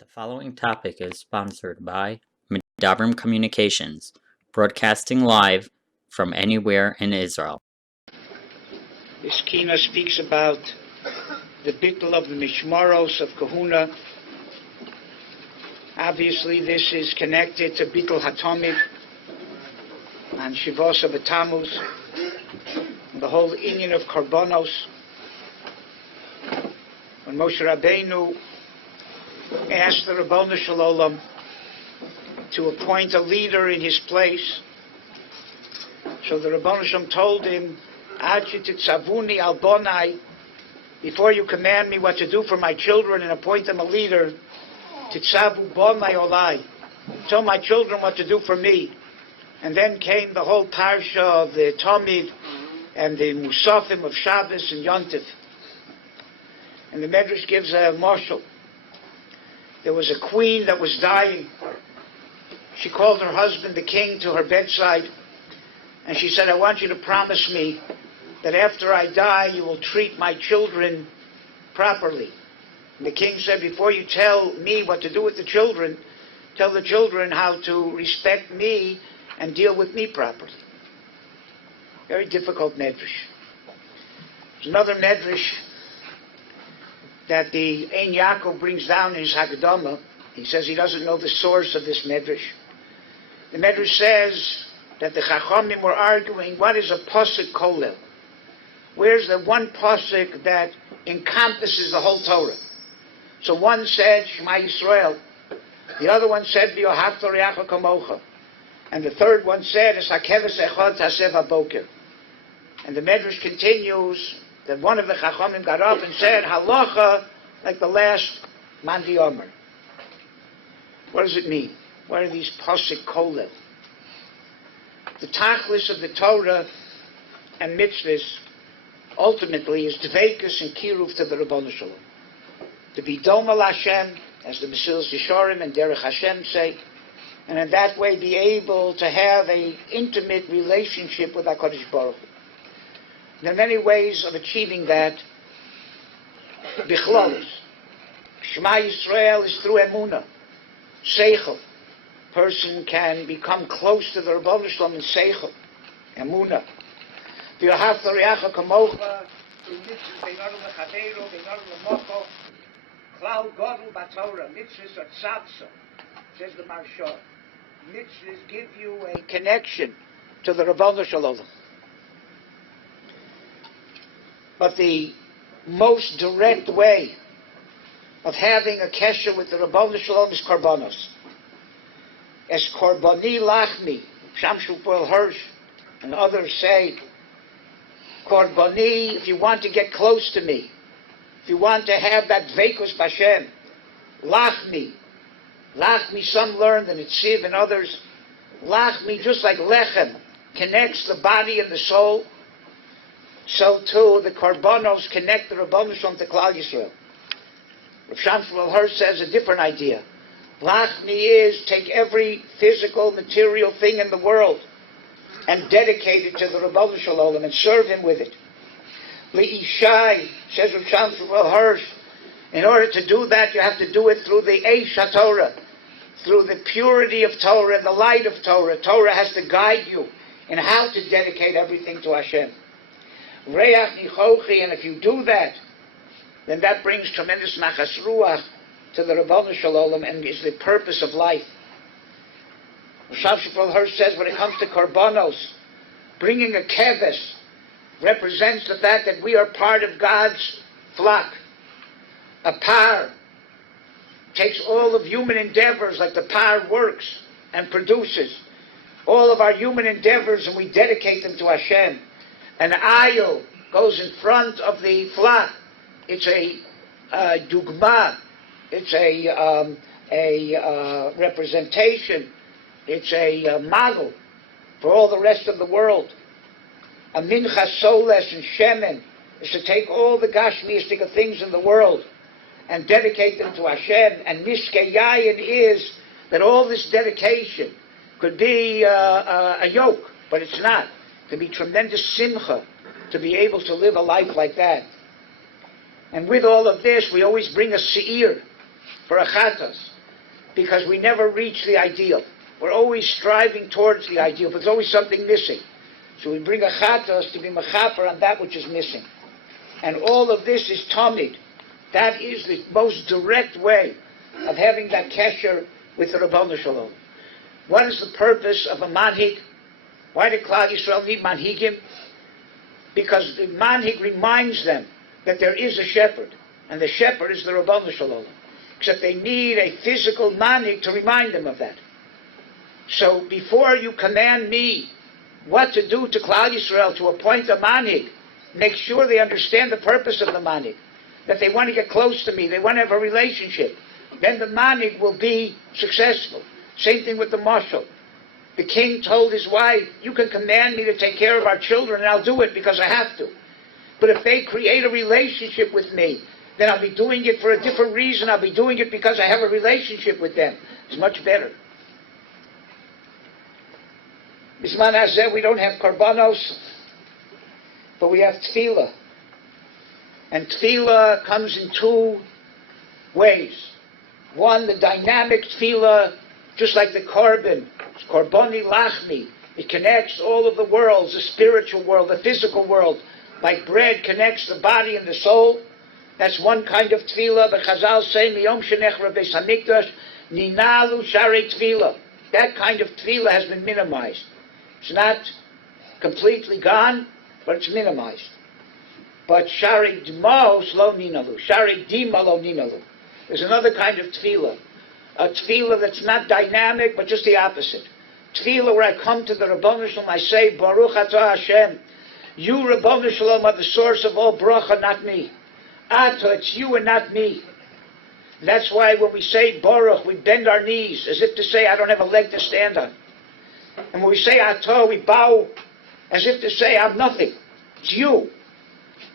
The following topic is sponsored by Medabrim Communications, broadcasting live from anywhere in Israel. This Kina speaks about the bittul of the mishmaros of kahuna. Obviously, this is connected to bittul hatamid and shivos of Tammuz, the whole inyan of karbonos. When Moshe Rabbeinu asked the Ribono Shel Olam to appoint a leader in his place, so the Ribono Shel Olam told him, Ad titzavuni al bonai, before you command me what to do for my children and appoint them a leader, titzavu bonai olai, tell my children what to do for me. And then came the whole parsha of the Tamid and the Musafim of Shabbos and Yontif. And the Medrash gives a marshal. There was a queen that was dying. She called her husband, the king, to her bedside, and she said, I want you to promise me that after I die, you will treat my children properly. And the king said, before you tell me what to do with the children, tell the children how to respect me and deal with me properly. Very difficult medrash. There's another medrash that the Ein Yaakov brings down in his Haggadah. He says he doesn't know the source of this medrash. The medrash says that the Chachamim were arguing, what is a pasuk kolel? Where's the one pasuk that encompasses the whole Torah? So one said, Shema Yisrael. The other one said, V'yohavta re'acha kamocha. And the third one said, Es hakeves echad taseh v'boker. And the medrash continues that one of the Chachamim got up and said, halacha, like the last Mandi Omer. What does it mean? What are these pasuk kolel? The tachlis of the Torah and mitzvahs ultimately is dveikus and kiruv to the Ribono Shel Olam. To be doma l'Hashem, as the Mesilas Yesharim and Derech Hashem say, and in that way be able to have an intimate relationship with HaKadosh Baruch Hu. There are many ways of achieving that. Bichlolus. Shema Yisrael is through emunah, seichel. Person can become close to the Ribono Shel Olam in seichel, emunah. V'yohavta re'acha kamocha, through mitzvahs beinorim lechaveiro, beinorim lemocho, klal godel b'Torah, mitzvahs are tzadsa, says the Marsha. Mitzvahs give you a connection to the Ribono Shel Olam. But the most direct way of having a kesher with the Ribono Shel Olam is karbonos. As korbani lachmi, Shamshu Poel Hirsch and others say, korbani, if you want to get close to me, if you want to have that dveikus b'Hashem, lachmi, some learned, and it's Siv and others, lachmi, just like lechem, connects the body and the soul, so too the karbonos connect the Ribono Shel Olam to Klal Yisrael. Rav Shamshu Poel Hirsch says a different idea. Lachmi is take every physical, material thing in the world and dedicate it to the Ribono Shel Olam and serve him with it. Li'ishai, says Rav Shamshu Poel Hirsch, in order to do that, you have to do it through the Eish HaTorah, through the purity of Torah and the light of Torah. Torah has to guide you in how to dedicate everything to Hashem. Reach nichochi, and if you do that, then that brings tremendous nachas ruach to the Ribono Shel Olam and is the purpose of life. Moshav Matityahu says when it comes to karbonos, bringing a keves represents the fact that we are part of God's flock. A par takes all of human endeavors, like the par works and produces all of our human endeavors, and we dedicate them to Hashem. An ayil goes in front of the flock. It's a dugma. It's a representation. It's a model for all the rest of the world. A mincha soles and shemen is to take all the gashmiistic things in the world and dedicate them to Hashem. And niskei yayin is that all this dedication could be a yoke, but it's not. It can be tremendous simcha to be able to live a life like that. And with all of this, we always bring a seir. for a chatas, because we never reach the ideal. We're always striving towards the ideal, but there's always something missing. So we bring a chatas to be mechaper on that which is missing. And all of this is tamid. That is the most direct way of having that kesher with the Rabbanu Shalom. What is the purpose of a manhig? Why did Klal Yisrael need manhigim? Because the manhig reminds them that there is a shepherd, and the shepherd is the Rabbanu Shalom. Except they need a physical manhig to remind them of that. So before you command me what to do to Klal Yisrael to appoint a manhig, make sure they understand the purpose of the manhig, that they want to get close to me, they want to have a relationship. Then the manhig will be successful. Same thing with the mashal. The king told his wife, you can command me to take care of our children and I'll do it because I have to. But if they create a relationship with me, then I'll be doing it for a different reason. I'll be doing it because I have a relationship with them. It's much better. Bisman Hazeh, we don't have karbanos, but we have tefillah. And tefillah comes in two ways. One, the dynamic tefillah, just like the korban, it's korboni lachmi. It connects all of the worlds, the spiritual world, the physical world. Like bread connects the body and the soul. That's one kind of tefillah. But Chazal say, miyom shenechra beis hamikdash, ninalu sharei tefillah. That kind of tefillah has been minimized. It's not completely gone, but it's minimized. But sharei dmos lo ninalu. Sharei dima lo ninalu. There's another kind of tefillah. A tefillah that's not dynamic, but just the opposite. Tefillah where I come to the Rabbanu Shalom, I say, Baruch atah Hashem. You, Rabbanu Shalom, are the source of all bracha, not me. Atah, it's you and not me. That's why when we say Baruch, we bend our knees, as if to say, I don't have a leg to stand on. And when we say Atah, we bow, as if to say, I'm nothing. It's you.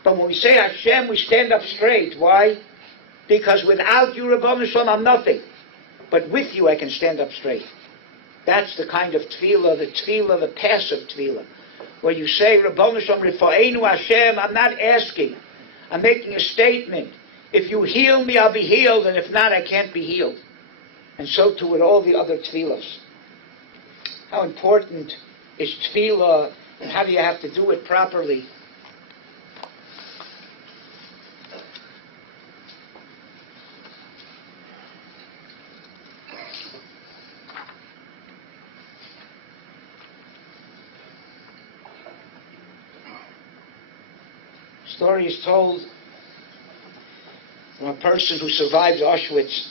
But when we say Hashem, we stand up straight. Why? Because without you, Rabbanu Shalom, I'm nothing. But with you, I can stand up straight. That's the kind of tefillah, the passive tefillah, where you say, Rabbanu Shalom, Rifa'enu Hashem, I'm not asking. I'm making a statement. If you heal me, I'll be healed, and if not, I can't be healed. And so too with all the other tefillahs. How important is tefillah, and how do you have to do it properly? Story is told from a person who survived Auschwitz.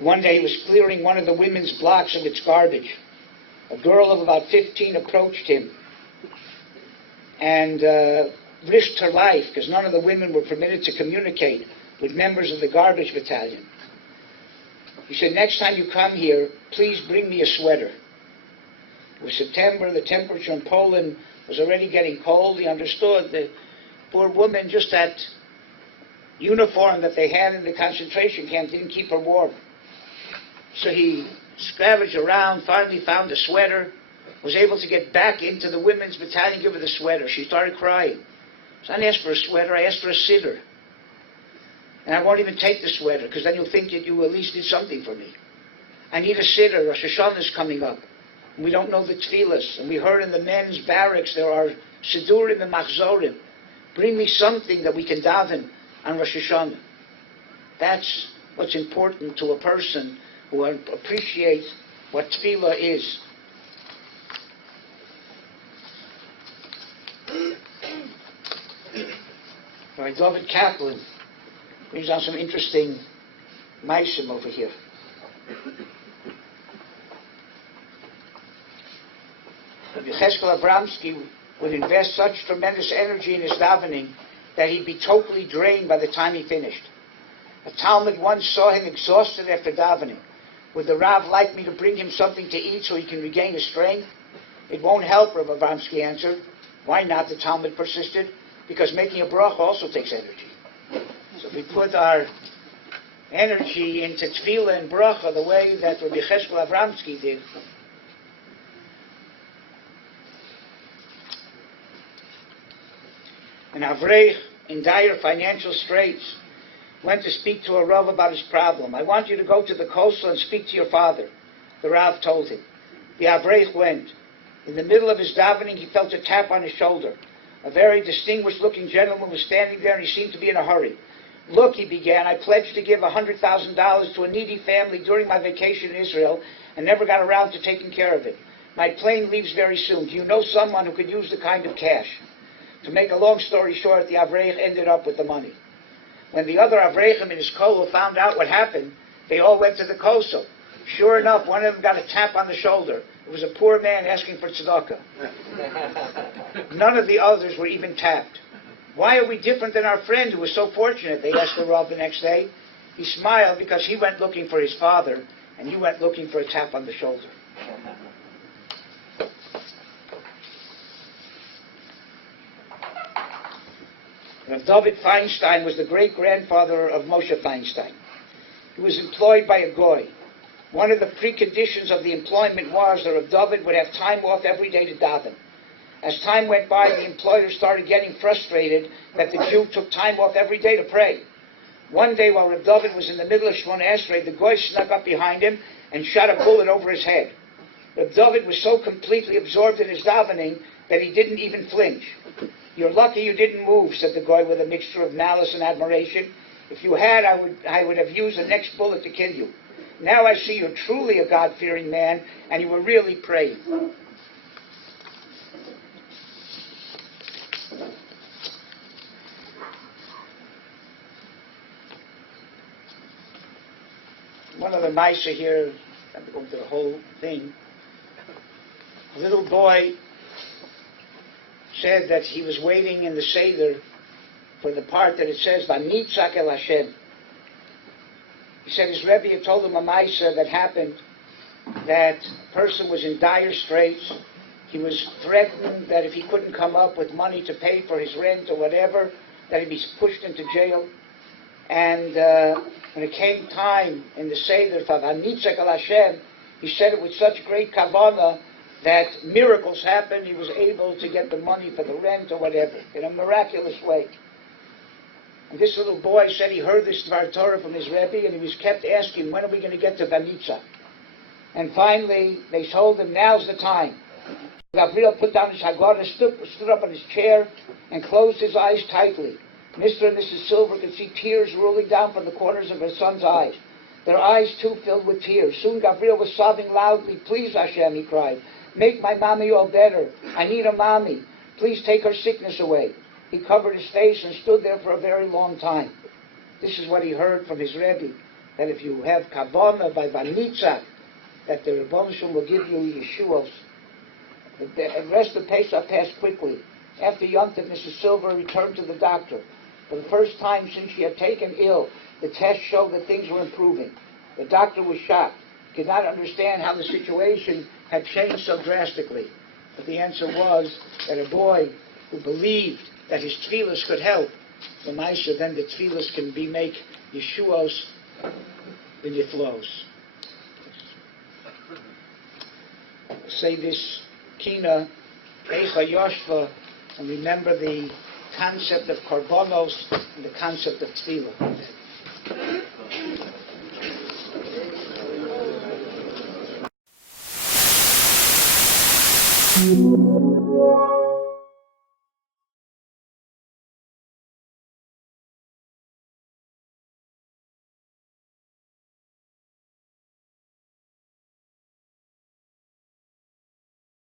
One day he was clearing one of the women's blocks of its garbage. A girl of about 15 approached him and risked her life because none of the women were permitted to communicate with members of the garbage battalion. He said, next time you come here, please bring me a sweater. It was September, the temperature in Poland was already getting cold. He understood the poor woman, just that uniform that they had in the concentration camp didn't keep her warm. So he scavenged around, finally found a sweater, was able to get back into the women's battalion, give her the sweater. She started crying. So I didn't ask for a sweater, I asked for a siddur. And I won't even take the sweater, because then you'll think that you at least did something for me. I need a siddur. Rosh Hashanah is coming up. We don't know the tefillahs. And we heard in the men's barracks there are siddurim and machzorim. Bring me something that we can daven on Rosh Hashanah. That's what's important to a person who appreciates what tefillah is. Right, David Kaplan brings down some interesting maisim over here. Rabbi Cheskel Abramsky would invest such tremendous energy in his davening that he'd be totally drained by the time he finished. A Talmud once saw him exhausted after davening. Would the Rav like me to bring him something to eat so he can regain his strength? It won't help, Rabbi Abramsky answered. Why not? The Talmud persisted. Because making a bracha also takes energy. So if we put our energy into tefillah and bracha the way that Rabbi Cheskel Abramsky did, an Avrech in dire financial straits went to speak to a Rav about his problem. I want you to go to the coastal and speak to your father, the Rav told him. The Avreich went. In the middle of his davening, he felt a tap on his shoulder. A very distinguished-looking gentleman was standing there, and he seemed to be in a hurry. Look, he began, I pledged to give $100,000 to a needy family during my vacation in Israel and never got around to taking care of it. My plane leaves very soon. Do you know someone who could use the kind of cash? To make a long story short, the Avreich ended up with the money. When the other Avreichim in his kollel found out what happened, they all went to the kosel. Sure enough, one of them got a tap on the shoulder. It was a poor man asking for tzedakah. None of the others were even tapped. Why are we different than our friend who was so fortunate? They asked the Rav the next day. He smiled because he went looking for his father, and you went looking for a tap on the shoulder. Rav David Feinstein was the great-grandfather of Moshe Feinstein. He was employed by a goy. One of the preconditions of the employment was that Rav David would have time off every day to daven. As time went by, the employer started getting frustrated that the Jew took time off every day to pray. One day, while Rav David was in the middle of Morah D'Asra, the goy snuck up behind him and shot a bullet over his head. Rav David was so completely absorbed in his davening that he didn't even flinch. You're lucky you didn't move, said the goy with a mixture of malice and admiration. If you had, I would have used the next bullet to kill you. Now I see you're truly a God-fearing man, and you were really praying. One of the Maisa here, I'm going to the whole thing. A little boy said that he was waiting in the Seder for the part that it says, Vanitzak el Hashem. He said his Rebbe had told him a Maisa that happened, that a person was in dire straits. He was threatened that if he couldn't come up with money to pay for his rent or whatever, that he'd be pushed into jail. And when it came time in the Seder for Vanitzak el Hashem, he said it with such great kavanah that miracles happened. He was able to get the money for the rent or whatever in a miraculous way. And this little boy said he heard this Dvar Torah from his Rebbe, and he was kept asking, when are we going to get to Vanitza? And finally, they told him, now's the time. Gabriel put down his Haggadah, stood up on his chair, and closed his eyes tightly. Mr. and Mrs. Silver could see tears rolling down from the corners of her son's eyes. Their eyes, too, filled with tears. Soon Gabriel was sobbing loudly. Please, Hashem, he cried. Make my mommy all better. I need a mommy. Please take her sickness away. He covered his face and stood there for a very long time. This is what he heard from his Rebbe, that if you have kavanah by Vanitzak, that the Rebbe Shalom will give you Yeshuos. The rest of Pesach passed quickly. After Yom Tov, Mrs. Silver returned to the doctor. For the first time since she had taken ill, the tests showed that things were improving. The doctor was shocked. He could not understand how the situation had changed so drastically. But the answer was that a boy who believed that his tefillos could help, the Maisha, then the tefillos can make Yeshuos in Yiflos. Say this Kina, Eicha Yoshva, and remember the concept of korbanos and the concept of tefillah.